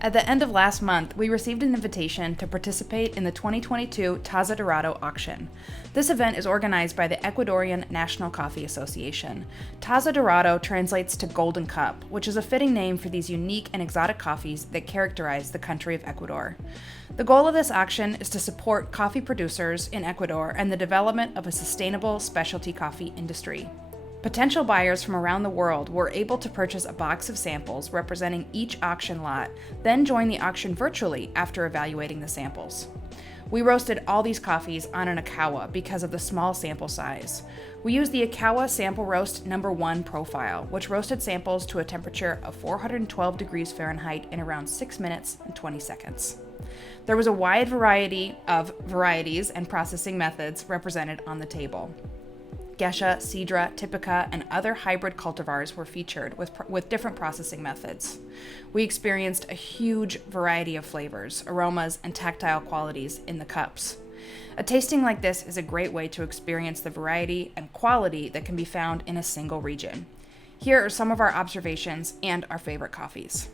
At the end of last month, we received an invitation to participate in the 2022 Taza Dorado auction. This event is organized by the Ecuadorian National Coffee Association. Taza Dorado translates to Golden Cup, which is a fitting name for these unique and exotic coffees that characterize the country of Ecuador. The goal of this auction is to support coffee producers in Ecuador and the development of a sustainable specialty coffee industry. Potential buyers from around the world were able to purchase a box of samples representing each auction lot, then join the auction virtually after evaluating the samples. We roasted all these coffees on an Ikawa because of the small sample size. We used the Ikawa Sample Roast No. 1 profile, which roasted samples to a temperature of 412 degrees Fahrenheit in around 6 minutes and 20 seconds. There was a wide variety of varieties and processing methods represented on the table. Gesha, Sidra, Typica, and other hybrid cultivars were featured with different processing methods. We experienced a huge variety of flavors, aromas, and tactile qualities in the cups. A tasting like this is a great way to experience the variety and quality that can be found in a single region. Here are some of our observations and our favorite coffees.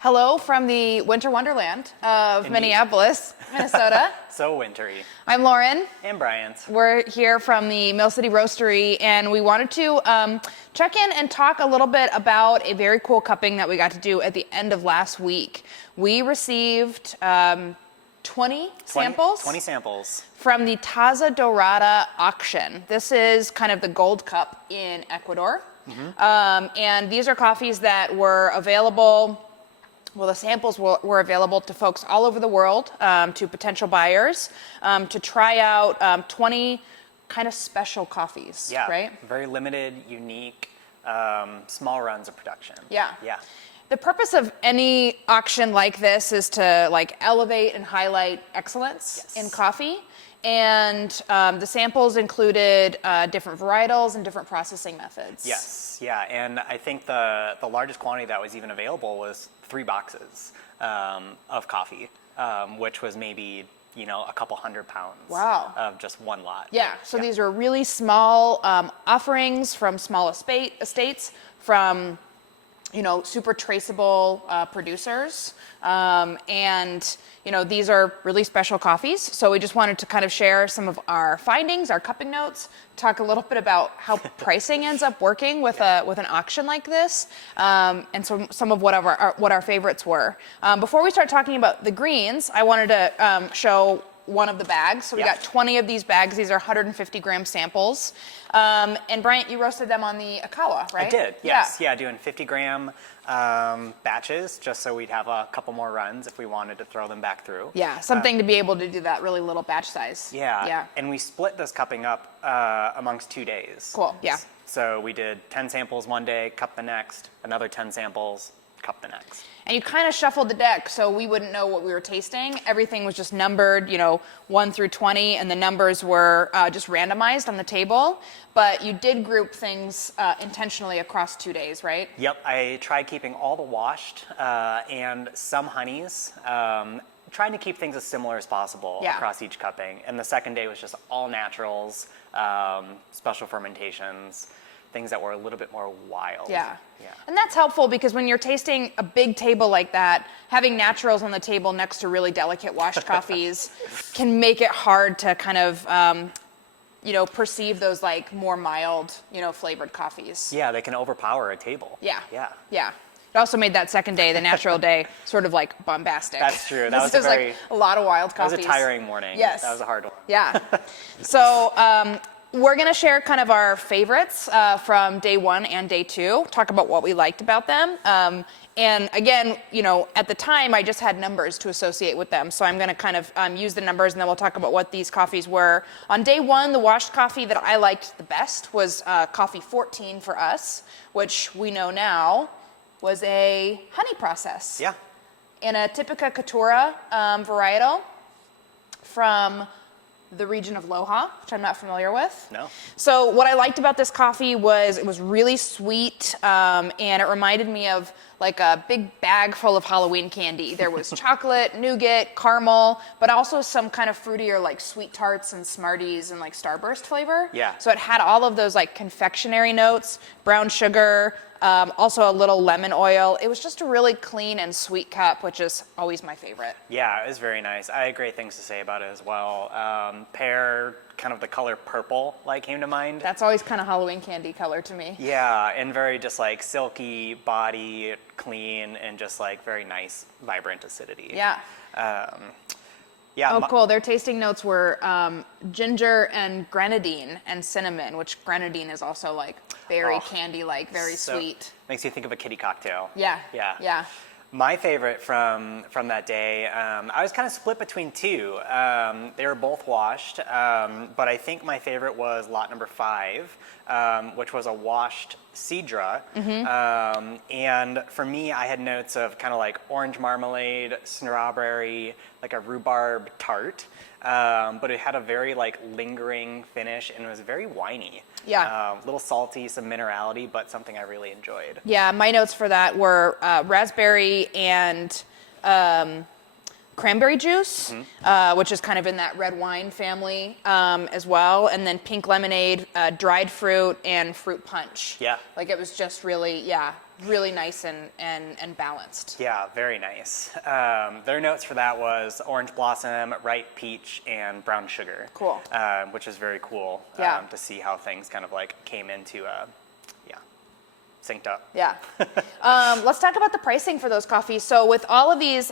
Hello from the winter wonderland of Indeed. Minneapolis, Minnesota. So wintry. I'm Lauren. And Bryant. We're here from the Mill City Roastery, and we wanted to check in and talk a little bit about a very cool cupping that we got to do at the end of last week. We received 20 samples. 20 samples. From the Taza Dorada auction. This is kind of the gold cup in Ecuador. And these are coffees that were available. Well, the samples were available to folks all over the world, to potential buyers, to try out 20 kind of special coffees, Yeah, right? very limited, unique, small runs of production. Yeah. Yeah. The purpose of any auction like this is to elevate and highlight excellence in coffee. And the samples included different varietals and different processing methods. Yes, yeah, and I think the largest quantity that was even available was 3 boxes of coffee, which was maybe, a couple 100 pounds. Wow. Of just one lot. Yeah, so these were really small offerings from small estates, from super traceable producers. And these are really special coffees. So we just wanted to kind of share some of our findings, our cupping notes, talk a little bit about how pricing ends up working with an auction like this, and some of what our favorites were. Before we start talking about the greens, I wanted to show one of the bags. So we got 20 of these bags. These are 150 gram samples. And Bryant, you roasted them on the Ikawa, right? I did, yes. Yeah, doing 50 gram batches, just so we'd have a couple more runs if we wanted to throw them back through. Yeah, something to be able to do that really little batch size. Yeah. And we split this cupping up amongst 2 days. Cool, yeah. So we did 10 samples one day, cup the next, another 10 samples, cup the next. And you kind of shuffled the deck so we wouldn't know what we were tasting. Everything was just numbered, 1 through 20, and the numbers were just randomized on the table. But you did group things intentionally across 2 days, right? Yep, I tried keeping all the washed and some honeys, trying to keep things as similar as possible across each cupping. And the second day was just all naturals, special fermentations, things that were a little bit more wild. Yeah. And that's helpful because when you're tasting a big table like that, having naturals on the table next to really delicate washed coffees can make it hard to kind of, perceive those more mild, flavored coffees. Yeah, they can overpower a table. Yeah. Yeah. It also made that second day, the natural day, sort of bombastic. That's true. That was was a a lot of wild coffees. That was a tiring morning. Yes. That was a hard one. Yeah. So, we're going to share kind of our favorites from day 1 and day 2, talk about what we liked about them. And again, at the time, I just had numbers to associate with them. So I'm going to kind of use the numbers, and then we'll talk about what these coffees were. On day 1, the washed coffee that I liked the best was coffee 14 for us, which we know now was a honey process. Yeah. In a Typica Catura varietal from the region of Loja, which I'm not familiar with. No. So what I liked about this coffee was it was really sweet, and it reminded me of a big bag full of Halloween candy. There was chocolate, nougat, caramel, but also some kind of fruitier sweet tarts and Smarties and Starburst flavor. Yeah. So it had all of those confectionery notes, brown sugar, also a little lemon oil. It was just a really clean and sweet cup, which is always my favorite. Yeah, it was very nice. I had great things to say about it as well. Pear, kind of the color purple, like came to mind. That's always kind of Halloween candy color to me. Yeah, and very just like silky body, clean, and just like very nice, vibrant acidity. Yeah. Yeah. Oh, cool. Their tasting notes were ginger and grenadine and cinnamon, which grenadine is also like very candy-like, very sweet. Makes you think of a kitty cocktail. Yeah. Yeah. Yeah. My favorite from that day, I was kind of split between two. They were both washed, but I think my favorite was lot number 5, which was a washed Sidra. And for me, I had notes of kind of like orange marmalade, strawberry, like a rhubarb tart. But it had a very like lingering finish and it was very winey. Yeah. A little salty, some minerality, but something I really enjoyed. Yeah, my notes for that were raspberry and cranberry juice, which is kind of in that red wine family as well, and then pink lemonade, dried fruit, and fruit punch. Yeah. Like it was just really, really nice and balanced. Yeah, very nice. Their notes for that was orange blossom, ripe peach, and brown sugar. Cool. Which is very cool to see how things kind of like came into, synced up. Yeah. Let's talk about the pricing for those coffees. So with all of these,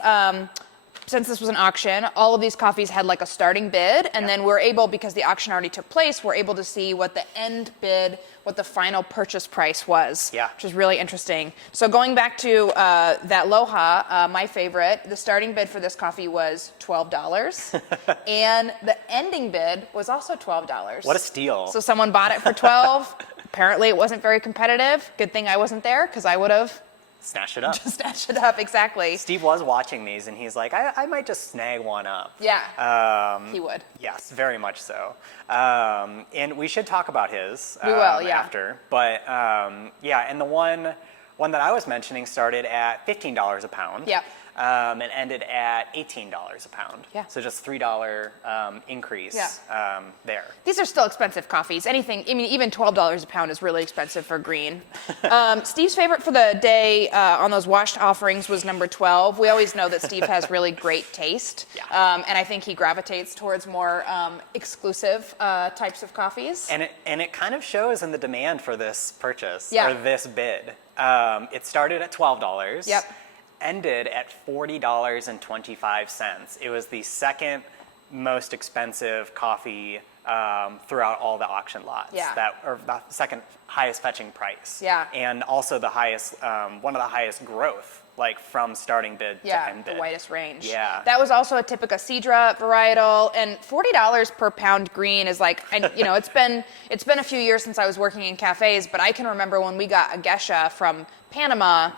since this was an auction, all of these coffees had like a starting bid, and then we're able, because the auction already took place, we're able to see what the end bid, what the final purchase price was, which is really interesting. So going back to that Loha, my favorite, the starting bid for this coffee was $12, and the ending bid was also $12. What a steal. So someone bought it for $12. Apparently it wasn't very competitive. Good thing I wasn't there, because I would have snatched it up. Just snatched it up, exactly. Steve was watching these and he's like, I might just snag one up. Yeah, he would. Yes, very much so. And we should talk about his we will, yeah. after. But and the one that I was mentioning started at $15 a pound. Yeah. And ended at $18 a pound. Yeah. So just $3 increase there. These are still expensive coffees. Anything, I mean, even $12 a pound is really expensive for green. Steve's favorite for the day on those washed offerings was number 12. We always know that Steve has really great taste. Yeah. And I think he gravitates towards more exclusive types of coffees. And it kind of shows in the demand for this purchase, or this bid. It started at $12. Yep. Ended at $40.25. It was the second most expensive coffee throughout all the auction lots. Or the second highest fetching price. Yeah. And also the highest, one of the highest growth, like from starting bid to end bid. The widest range. Yeah. That was also a Typica Sidra varietal, and $40 per pound green is like, and you know, it's been a few years since I was working in cafes, but I can remember when we got a geisha from Panama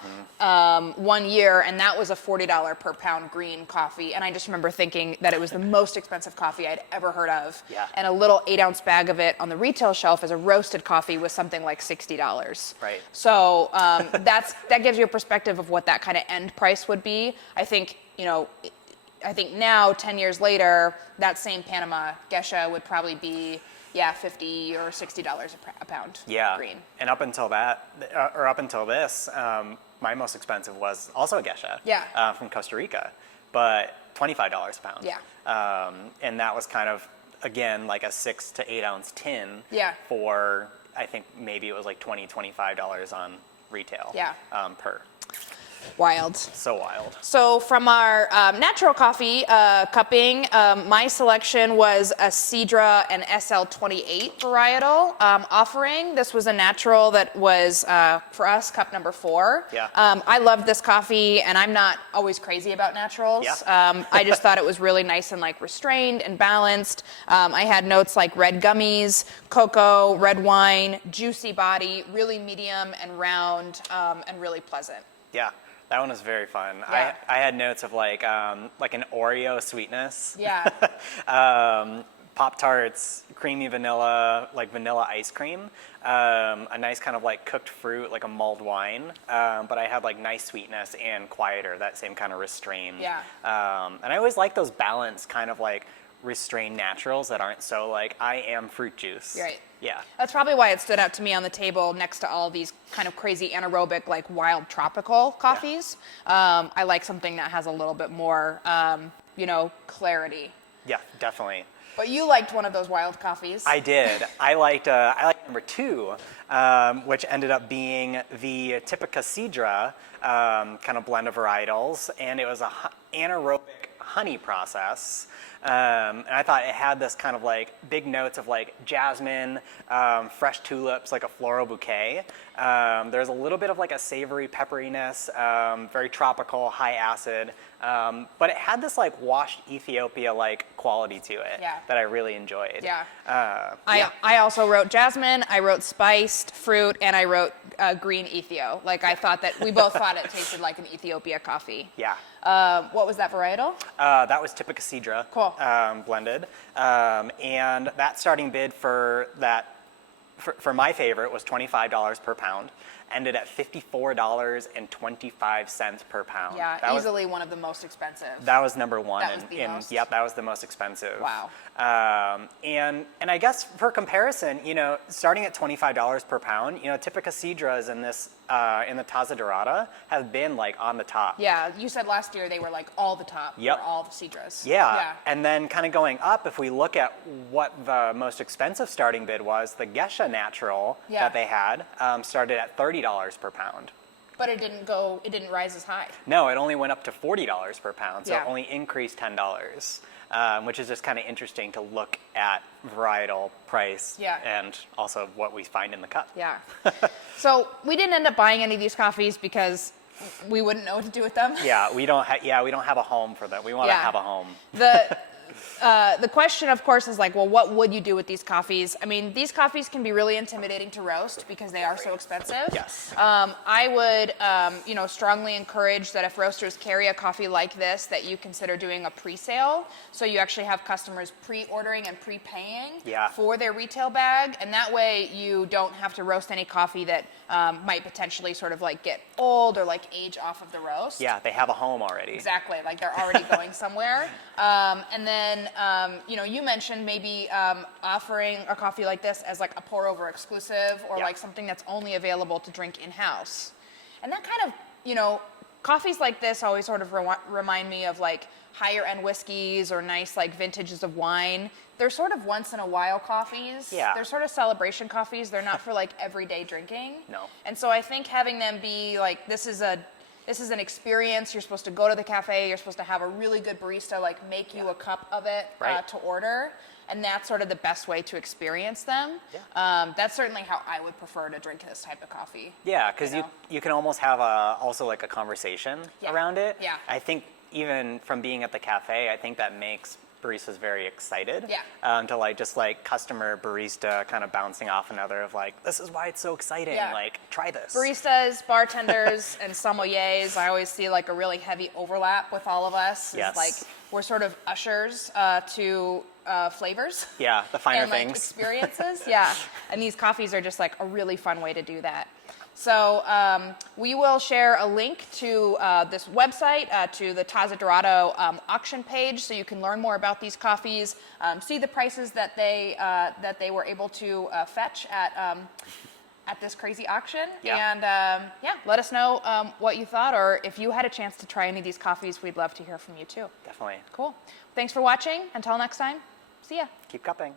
1 year, and that was a $40 per pound green coffee, and I just remember thinking that it was the most expensive coffee I'd ever heard of. Yeah. And a little 8-ounce bag of it on the retail shelf as a roasted coffee was something like $60. Right. So that gives you a perspective of what that kind of end price would be. I think now, 10 years later, that same Panama geisha would probably be $50 or $60 a pound. Yeah. Green. And up until this, my most expensive was also a geisha. Yeah. From Costa Rica, but $25 a pound. Yeah. And that was kind of, again, like a 6 to 8 ounce tin. Yeah. For, I think maybe it was like $25 on retail. Yeah. Per. Wild. So wild. So from our natural coffee cupping, my selection was a Sidra and SL28 varietal offering. This was a natural that was, for us, cup number 4. Yeah. I loved this coffee, and I'm not always crazy about naturals. Yeah. I just thought it was really nice and like restrained and balanced. I had notes like red gummies, cocoa, red wine, juicy body, really medium and round, and really pleasant. Yeah. That one was very fun. Yeah. I had notes of like an Oreo sweetness. Yeah. Pop-Tarts, creamy vanilla, like vanilla ice cream. A nice kind of like cooked fruit, like a mulled wine. But I had like nice sweetness and quieter, that same kind of restrained. Yeah. And I always like those balanced kind of like restrained naturals that aren't so like, I am fruit juice. Right. Yeah. That's probably why it stood out to me on the table next to all these kind of crazy anaerobic, like wild tropical coffees. Yeah. I like something that has a little bit more, clarity. Yeah, definitely. But you liked one of those wild coffees. I did. I liked number 2, which ended up being the Typica Sidra kind of blend of varietals, and it was a anaerobic honey process. And I thought it had this kind of like big notes of like jasmine, fresh tulips, like a floral bouquet. There's a little bit of like a savory pepperiness, very tropical, high acid. But it had this like washed Ethiopia like quality to it that I really enjoyed. Yeah. I also wrote jasmine, I wrote spiced fruit, and I wrote green Ethio. Like I thought that we both thought it tasted like an Ethiopia coffee. Yeah. What was that varietal? That was Typica Sidra. Cool. Blended. And that starting bid for that, for my favorite, was $25 per pound. Ended at $54.25 per pound. Yeah, that easily one of the most expensive. That was number 1. That was the most? Yep, that was the most expensive. Wow. And I guess for comparison, starting at $25 per pound, Typica Sidras in this in the Taza Dorada have been like on the top. Yeah, you said last year they were like all the top for all the Sidras. Yeah, and then kind of going up, if we look at what the most expensive starting bid was, the Gesha Natural that they had started at $30 per pound. But it didn't rise as high. No, it only went up to $40 per pound, so it only increased $10. Which is just kind of interesting to look at varietal price and also what we find in the cup. Yeah. So we didn't end up buying any of these coffees because we wouldn't know what to do with them. Yeah, we don't have a home for them. We want to have a home. The question, of course, is like, well, what would you do with these coffees? I mean, these coffees can be really intimidating to roast because they are so expensive. Yes. I would, strongly encourage that if roasters carry a coffee like this, that you consider doing a pre-sale. So you actually have customers pre-ordering and pre-paying for their retail bag, and that way you don't have to roast any coffee that might potentially sort of like get old or like age off of the roast. Yeah, they have a home already. Exactly, like they're already going somewhere. And then, you mentioned maybe offering a coffee like this as like a pour-over exclusive or like something that's only available to drink in-house. And that kind of, coffees like this always sort of remind me of like higher-end whiskeys or nice like vintages of wine. They're sort of once-in-a-while coffees. Yeah. They're sort of celebration coffees. They're not for like everyday drinking. No. And so I think having them be like, this is an experience. You're supposed to go to the cafe. You're supposed to have a really good barista like make you a cup of it to order, and that's sort of the best way to experience them. Yeah. That's certainly how I would prefer to drink this type of coffee. Yeah, because you can almost have also like a conversation around it. Yeah. I think even from being at the cafe, I think that makes baristas very excited. Yeah. To like just like customer barista kind of bouncing off another of like, this is why it's so exciting. Yeah. Like, try this. Baristas, bartenders, and sommeliers, I always see like a really heavy overlap with all of us. Yes. It's like we're sort of ushers to flavors. Yeah, the finer and, like, things. Experiences. Yeah. And these coffees are just like a really fun way to do that. So we will share a link to this website, to the Taza Dorado auction page, so you can learn more about these coffees, see the prices that they were able to fetch at this crazy auction, and let us know what you thought, or if you had a chance to try any of these coffees, we'd love to hear from you too. Definitely. Cool. Thanks for watching. Until next time, see ya. Keep cupping.